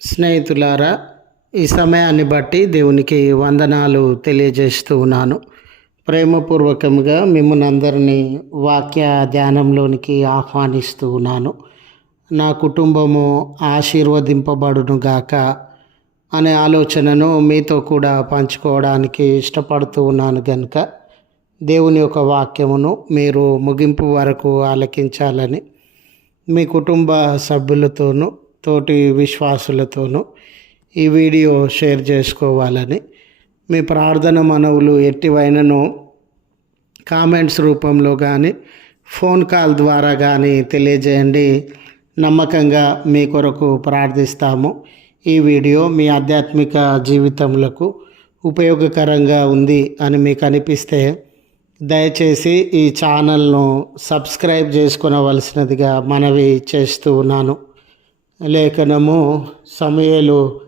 స్నేహితులారా ఈ సమయాన్ని బట్టి దేవునికి వందనాలు తెలియజేస్తూ ఉన్నాను. ప్రేమపూర్వకంగా మిమ్మల్ని అందరినీ వాక్య ధ్యానంలోనికి ఆహ్వానిస్తూ ఉన్నాను. నా కుటుంబము ఆశీర్వదింపబడును గాక అనే ఆలోచనను మీతో కూడా పంచుకోవడానికి ఇష్టపడుతూ ఉన్నాను కనుక దేవుని యొక్క వాక్యమును మీరు ముగింపు వరకు ఆలకించాలని మీ కుటుంబ సభ్యులతోనూ తోటి విశ్వాసులతోనూ ఈ వీడియో షేర్ చేసుకోవాలని మీ ప్రార్థన మనవులు ఎట్టివైనను కామెంట్స్ రూపంలో కానీ ఫోన్ కాల్ ద్వారా కానీ తెలియజేయండి. నమ్మకంగా మీ కొరకు ప్రార్థిస్తాము. ఈ వీడియో మీ ఆధ్యాత్మిక జీవితములకు ఉపయోగకరంగా ఉంది అని మీకు అనిపిస్తే దయచేసి ఈ ఛానల్ను సబ్స్క్రైబ్ చేసుకునవలసినదిగా మనవి చేస్తూ ఉన్నాను. లేఖనము సమయలు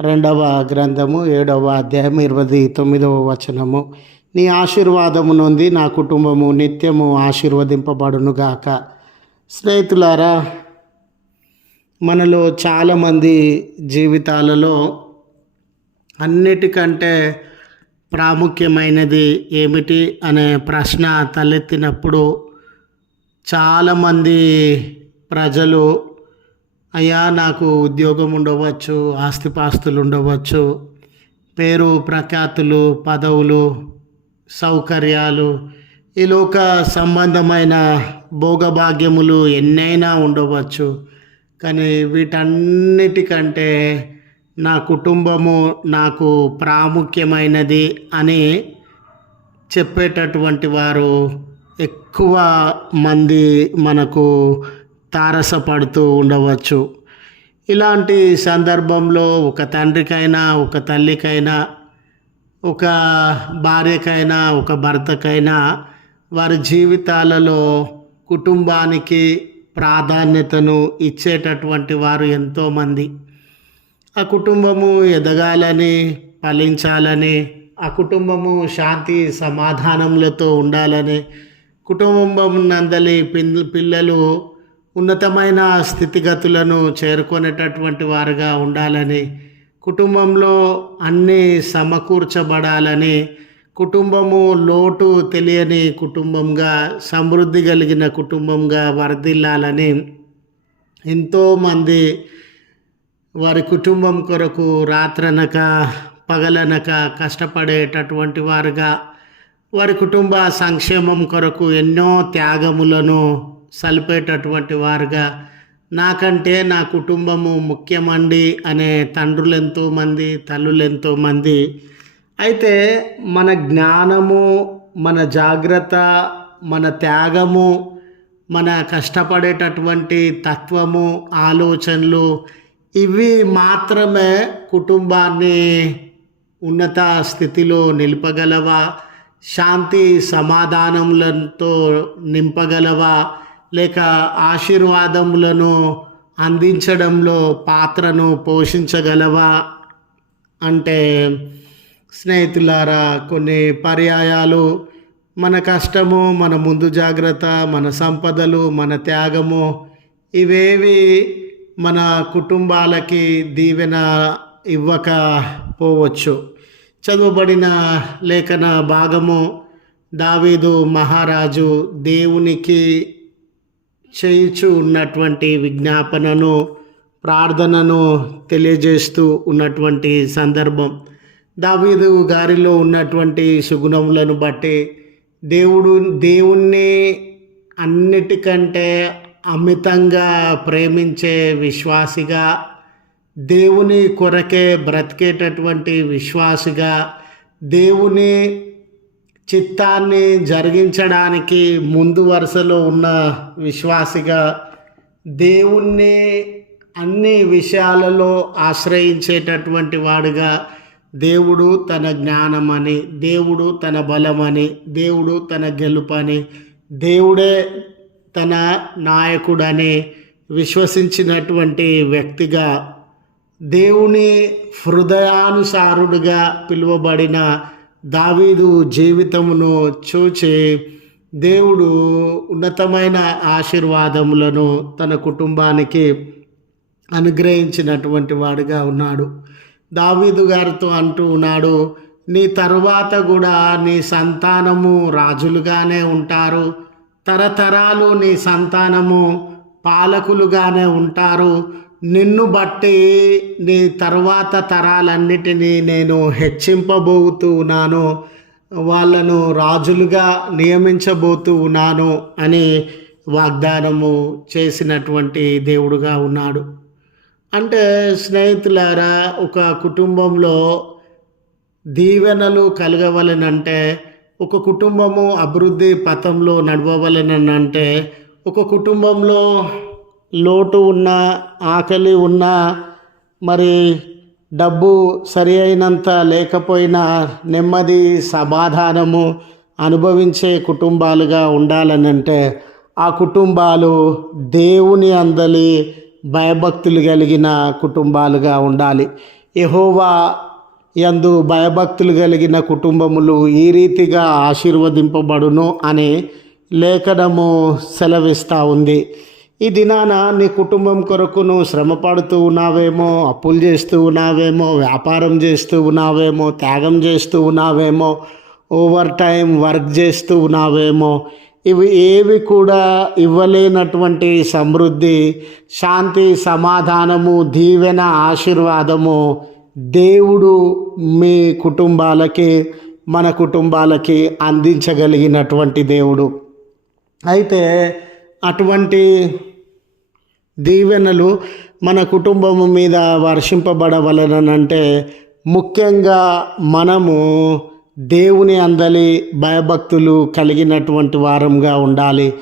రెండవ గ్రంథము ఏడవ అధ్యాయం ఇరవై తొమ్మిదవ వచనము. నీ ఆశీర్వాదము నుండి నా కుటుంబము నిత్యము ఆశీర్వదింపబడునుగాక. స్నేహితులారా మనలో చాలామంది జీవితాలలో అన్నిటికంటే ప్రాముఖ్యమైనది ఏమిటి అనే ప్రశ్న తలెత్తినప్పుడు చాలామంది ప్రజలు అయ్యా నాకు ఉద్యోగం ఉండవచ్చు ఆస్తిపాస్తులు ఉండవచ్చు పేరు ప్రఖ్యాతులు పదవులు సౌకర్యాలు ఈ లోక సంబంధమైన భోగభాగ్యములు ఎన్నైనా ఉండవచ్చు. కానీ వీటన్నిటికంటే నా కుటుంబము నాకు ప్రాముఖ్యమైనది అని చెప్పేటటువంటి వారు ఎక్కువ మంది మనకు తారసపడుతూ ఉండవచ్చు. ఇలాంటి సందర్భంలో ఒక తండ్రికైనా ఒక తల్లికైనా ఒక భార్యకైనా ఒక భర్తకైనా వారి జీవితాలలో కుటుంబానికి ప్రాధాన్యతను ఇచ్చేటటువంటి వారు ఎంతోమంది. ఆ కుటుంబము ఎదగాలని ఫలించాలని ఆ కుటుంబము శాంతి సమాధానములతో ఉండాలని కుటుంబం నందలి పిల్లలు ఉన్నతమైన స్థితిగతులను చేరుకునేటటువంటి వారుగా ఉండాలని కుటుంబంలో అన్నీ సమకూర్చబడాలని కుటుంబము లోటు తెలియని కుటుంబంగా సమృద్ధి కలిగిన కుటుంబంగా వర్ధిల్లాలని ఎంతోమంది వారి కుటుంబం కొరకు రాత్రనక పగలనక కష్టపడేటటువంటి వారుగా వారి కుటుంబ సంక్షేమం కొరకు ఎన్నో త్యాగములను సలిపేటటువంటి వారుగా నాకంటే నా కుటుంబము ముఖ్యమండి అనే తండ్రులు ఎంతోమంది తల్లులు ఎంతోమంది అయితే మన జ్ఞానము మన జాగ్రత్త మన త్యాగము మన కష్టపడేటటువంటి తత్వము ఆలోచనలు ఇవి మాత్రమే కుటుంబాన్ని ఉన్నత స్థితిలో నిలపగలవా? శాంతి సమాధానములతో నింపగలవా? లేక ఆశీర్వాదములను అందించడంలో పాత్రను పోషించగలవా? అంటే స్నేహితులారా కొన్ని పర్యాయాలు మన కష్టము మన ముందు జాగ్రత్త మన సంపదలు మన త్యాగము ఇవేవి మన కుటుంబాలకి దీవెన ఇవ్వకపోవచ్చు. చదువుబడిన లేఖన భాగము దావీదు మహారాజు దేవునికి చేయుచు ఉన్నటువంటి విజ్ఞాపనను ప్రార్థనను తెలియజేస్తూ ఉన్నటువంటి సందర్భం. దావీదు గారిలో ఉన్నటువంటి సుగుణములను బట్టి దేవుడు దేవుణ్ణి అన్నిటికంటే అమితంగా ప్రేమించే విశ్వాసిగా దేవుని కొరకే బ్రతికేటటువంటి విశ్వాసిగా దేవుని చిత్తాన్ని జరిగించడానికి ముందు వరుసలో ఉన్న విశ్వాసిగా దేవుణ్ణి అన్ని విషయాలలో ఆశ్రయించేటటువంటి వాడుగా దేవుడు తన జ్ఞానమని దేవుడు తన బలమని దేవుడు తన గెలుపని దేవుడే తన నాయకుడని విశ్వసించినటువంటి వ్యక్తిగా దేవుని హృదయానుసారుడుగా పిలువబడిన దావీదు జీవితమును చూచి దేవుడు ఉన్నతమైన ఆశీర్వాదములను తన కుటుంబానికి అనుగ్రహించినటువంటి వాడుగా ఉన్నాడు. దావీదు గారితో అంటూ ఉన్నాడు నీ తరువాత కూడా నీ సంతానము రాజులుగానే ఉంటారు. తరతరాలు నీ సంతానము పాలకులుగానే ఉంటారు. నిన్ను బట్టి నీ తర్వాత తరాలన్నిటినీ నేను హెచ్చింపబోతూ ఉన్నాను వాళ్ళను రాజులుగా నియమించబోతూ ఉన్నాను అని వాగ్దానము చేసినటువంటి దేవుడుగా ఉన్నాడు. అంటే స్నేహితులారా ఒక కుటుంబంలో దీవెనలు కలగవలనంటే ఒక కుటుంబము అభివృద్ధి పథంలో నడవవలనంటే ఒక కుటుంబంలో లోటు ఉన్న ఆకలి ఉన్న మరి డబ్బు సరి అయినంత లేకపోయినా నెమ్మది సమాధానము అనుభవించే కుటుంబాలుగా ఉండాలనంటే ఆ కుటుంబాలు దేవుని అందలి భయభక్తులు కలిగిన కుటుంబాలుగా ఉండాలి. యహోవా యందు భయభక్తులు కలిగిన కుటుంబములు ఈ రీతిగా ఆశీర్వదింపబడును అని లేఖనము సెలవిస్తూ ఉంది. ఈ దినాన నీ కుటుంబం కొరకు నువ్వు శ్రమ పడుతూ ఉన్నావేమో అప్పులు చేస్తూ ఉన్నావేమో వ్యాపారం చేస్తూ ఉన్నావేమో త్యాగం చేస్తూ ఉన్నావేమో ఓవర్ టైం వర్క్ చేస్తూ ఉన్నావేమో ఇవి ఏవి కూడా ఇవ్వలేనటువంటి సమృద్ధి శాంతి సమాధానము దీవెన ఆశీర్వాదము దేవుడు మీ కుటుంబాలకి మన కుటుంబాలకి అందించగలిగినటువంటి దేవుడు. అయితే అటువంటి దీవెనలు మన కుటుంబం మీద వర్షింపబడవలనంటే ముఖ్యంగా మనము దేవుని అందలి భయభక్తులు కలిగినటువంటి వారంగా ఉండాలి.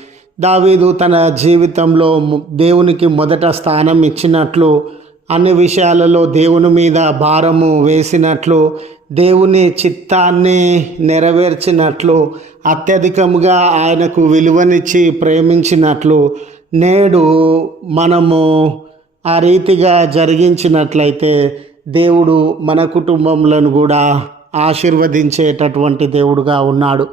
దావీదు తన జీవితంలో దేవునికి మొదట స్థానం ఇచ్చినట్లు అన్ని విషయాలలో దేవుని మీద భారము వేసినట్లు దేవుని చిత్తాన్ని నెరవేర్చినట్లు అత్యధికంగా ఆయనకు విలువనిచ్చి ప్రేమించినట్లు నేడు మనము ఆ రీతిగా జరిగించినట్లయితే దేవుడు మన కుటుంబములను కూడా ఆశీర్వదించేటటువంటి దేవుడుగా ఉన్నాడు.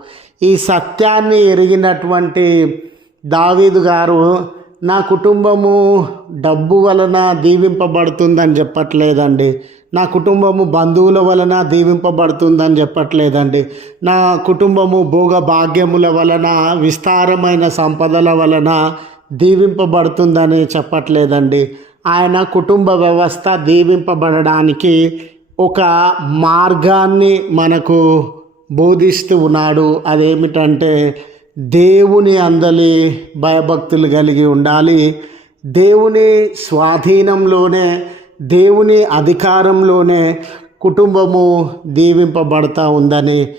ఈ సత్యాన్ని ఎరిగినటువంటి దావీదు గారు నా కుటుంబము డబ్బు వలన దీవింపబడుతుందని చెప్పట్లేదండి. నా కుటుంబము బంధువుల వలన దీవింపబడుతుందని చెప్పట్లేదండి. నా కుటుంబము భోగ భాగ్యముల వలన విస్తారమైన సంపదల వలన దీవింపబడుతుందని చెప్పట్లేదండి. ఆయన కుటుంబ వ్యవస్థ దీవింపబడడానికి ఒక మార్గాన్ని మనకు బోధిస్తూ ఉన్నాడు. అదేమిటంటే దేవుని అందలి భయభక్తులు కలిగి ఉండాలి. దేవుని స్వాధీనంలోనే దేవుని అధికారంలోనే కుటుంబము దీవింపబడతా ఉందని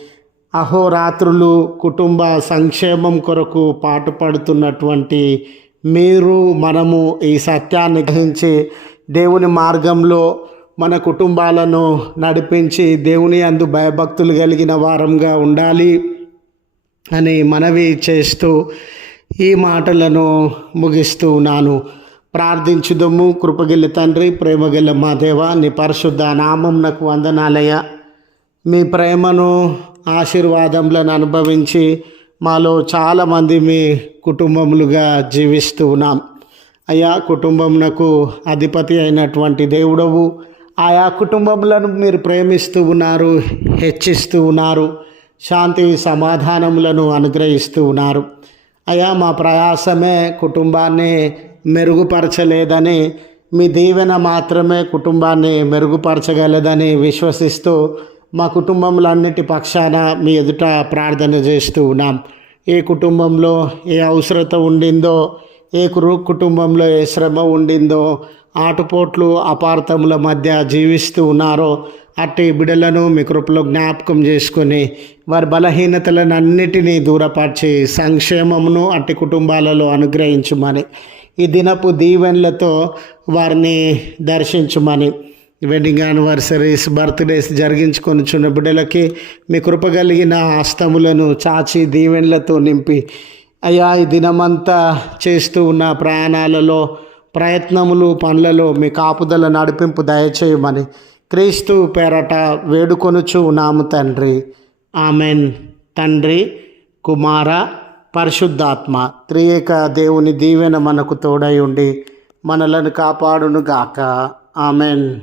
అహోరాత్రులు కుటుంబ సంక్షేమం కొరకు పాటుపడుతున్నటువంటి మీరు మనము ఈ సత్యాన్ని గ్రహించి దేవుని మార్గంలో మన కుటుంబాలను నడిపించి దేవుని అందు భయభక్తులు కలిగిన వారంగా ఉండాలి అని మనవి చేస్తూ ఈ మాటలను ముగిస్తూ ఉన్నాను. ప్రార్థించుదము. కృపగిల్ల తండ్రి ప్రేమగిల్ల మా దేవ నీ పరిశుద్ధ నామంనకు వందనాలయ మీ ప్రేమను ఆశీర్వాదములను అనుభవించి మాలో చాలామంది మీ కుటుంబములుగా జీవిస్తూ ఉన్నాం. అయా కుటుంబమునకు అధిపతి అయినటువంటి దేవుడవు. ఆయా కుటుంబములను మీరు ప్రేమిస్తూ ఉన్నారు హెచ్చిస్తూ ఉన్నారు శాంతి సమాధానములను అనుగ్రహిస్తూ ఉన్నారు. అయా మా ప్రయాసమే కుటుంబాన్ని మెరుగుపరచలేదని మీ దీవెన మాత్రమే కుటుంబాన్ని మెరుగుపరచగలదని విశ్వసిస్తూ మా కుటుంబంలో అన్నిటి పక్షాన మీ ఎదుట ప్రార్థన చేస్తూ ఉన్నాం. ఏ కుటుంబంలో ఏ అవసరత ఉండిందో ఏ కురు- కుటుంబంలో ఏ శ్రమ ఉండిందో ఆటుపోట్లు అపార్థముల మధ్య జీవిస్తూ ఉన్నారో అట్టి బిడలను మీ కృపలో జ్ఞాపకం చేసుకొని వారి బలహీనతలను అన్నిటినీ దూరపరిచి సంక్షేమమును అట్టి కుటుంబాలలో అనుగ్రహించుమని ఈ దినపు దీవెనలతో వారిని దర్శించుమని వెడ్డింగ్ యానివర్సరీస్ బర్త్డేస్ జరిగించుకొని బిడ్డలకి మీ కృప కలిగిన హస్తములను చాచి దీవెనలతో నింపి అయ్యా ఈ దినమంతా చేస్తూ ఉన్న ప్రయాణాలలో ప్రయత్నములు పనులలో మీ కాపుదల నడిపింపు దయచేయమని క్రీస్తు పేరట వేడుకొనుచు ఉన్నాము తండ్రి. ఆమెన్. తండ్రి కుమార పరిశుద్ధాత్మ త్రియేక దేవుని దీవెన మనకు తోడై ఉండి మనలను కాపాడును గాక ఆమెన్.